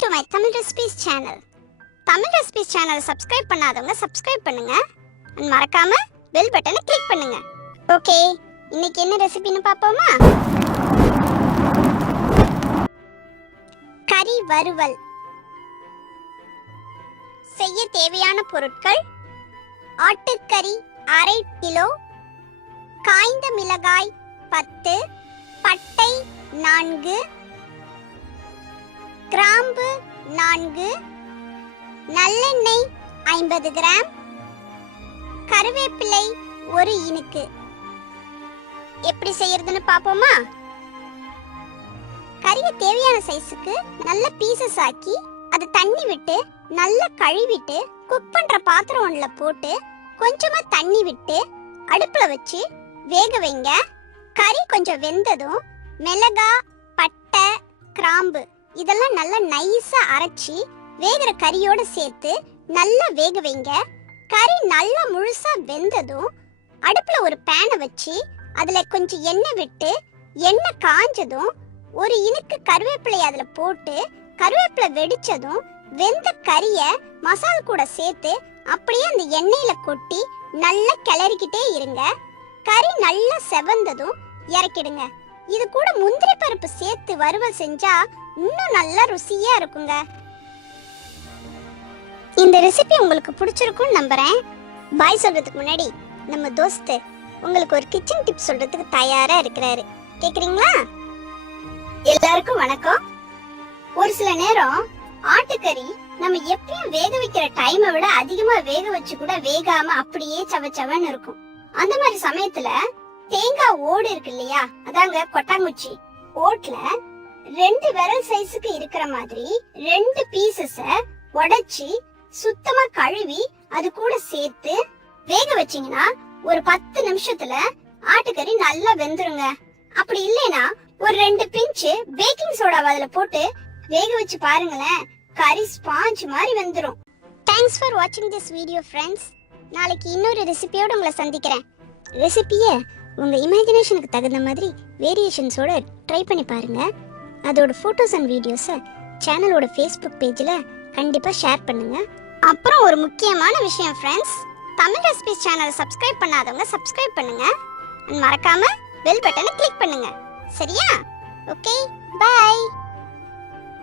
Welcome to my Tamil Recipes channel. Tamil Recipes channel subscribe பண்ணாதவங்க subscribe பண்ணுங்க and மறக்காம bell button-ஐ click பண்ணுங்க. Okay, இன்னைக்கு என்ன ரெசிபின்னு பாப்போமா? கறி வறுவல். செய்ய தேவையான பொருட்கள்: ஆட்டுக்கறி 1/2 கிலோ, காய்ந்த மிளகாய் 10, பட்டை 4, கிராம்பு 4, நல்லெண்ணெய் 50 கிராம், கருவேப்பிலை 1 இனுக்கு. எப்படி செய்யறதுன்னு பாப்போமா? கறியை தேவையான சைஸுக்கு நல்ல பீசஸ் ஆக்கி அது தண்ணி விட்டு நல்லா கழுவிட்டு குக் பண்ற பாத்திரம் ஒண்ணுல போட்டு கொஞ்சமா தண்ணி விட்டு அடுப்புல வச்சு வேக வைங்க. கறி கொஞ்சம் வெந்ததும் மிளகாய், பட்டை, கிராம்பு இதெல்லாம் நல்லா நைஸா அரைச்சி வேகிற கறியோட சேர்த்து நல்லா வேக வைங்க. கறி நல்லா முழுசா வெந்ததும் அடுப்புல ஒரு பேனை வச்சு அதுல கொஞ்சம் எண்ணெய் விட்டு எண்ணெய் காஞ்சதும் 1 இனுக்கு கருவேப்பிலை அதுல போட்டு கருவேப்பிலை வெடிச்சதும் வெந்த கறிய மசாலா கூட சேர்த்து அப்படியே அந்த எண்ணெயில கொட்டி நல்லா கிளறிக்கிட்டே இருங்க. கறி நல்லா செவந்ததும் இறக்கிடுங்க. இது கூட முந்திரி பருப்பு சேர்த்து வறுவல் செஞ்சா இன்னும் நல்லா ருசியா இருக்குங்க. இந்த ரெசிபி உங்களுக்கு பிடிச்சிருக்கும்னு நம்புறேன். பாய் சொல்றதுக்கு முன்னாடி நம்ம தோஸ்து உங்களுக்கு ஒரு கிச்சன் டிப் சொல்றதுக்கு தயாரா இருக்கிறாரு. கேக்குறீங்களா? எல்லாருக்கும் வணக்கம். ஒரு சில நேரம் ஆட்டுக்கறி நம்ம எப்பயும் வேக வைக்கிற டைமை விட அதிகமா வேக வச்சு கூட வேகாம அப்படியே சவச்சவன்னு இருக்கும். அந்த மாதிரி சமயத்துல தேங்காய் ஓடு இருக்கு இல்லையா, அதாங்க கொட்டாங்குச்சி, ஓட்ல 2 விரல் சைஸுக்கு இருக்கிற மாதிரி 2 பீசஸ உடைச்சி சுத்தமா கழுவி அது கூட சேர்த்து வேக வச்சீங்கன்னா ஒரு 10 நிமிஷத்துல ஆட்டுக்கறி நல்லா வெந்துருங்க. அப்படி இல்லைன்னா ஒரு 2 பிஞ்சு பேக்கிங் சோடா அதுல போட்டு வேக வச்சு பாருங்களேன், கறி ஸ்பாஞ்ச் மாதிரி வெந்துரும். தேங்க்ஸ் ஃபார் வாட்சிங் திஸ் வீடியோ ஃப்ரெண்ட்ஸ். நாளைக்கு இன்னொரு ரெசிபியோட உங்களை சந்திக்கிறேன். ரெசிபியை உங்க இமேஜினேஷனுக்கு தகுந்த மாதிரி வேரியேஷன்ஸோட ட்ரை பண்ணி பாருங்க. அதோட ஃபோட்டோஸ் அண்ட் வீடியோஸை சேனலோட ஃபேஸ்புக் பேஜில் கண்டிப்பாக ஷேர் பண்ணுங்க. அப்புறம் ஒரு முக்கியமான விஷயம் ஃப்ரெண்ட்ஸ், தமிழ் ரெசிபிஸ் சேனலை சப்ஸ்கிரைப் பண்ணாதவங்க சப்ஸ்கிரைப் பண்ணுங்க. மறக்காம பெல் பட்டனை கிளிக் பண்ணுங்க. சரியா? Okay, by.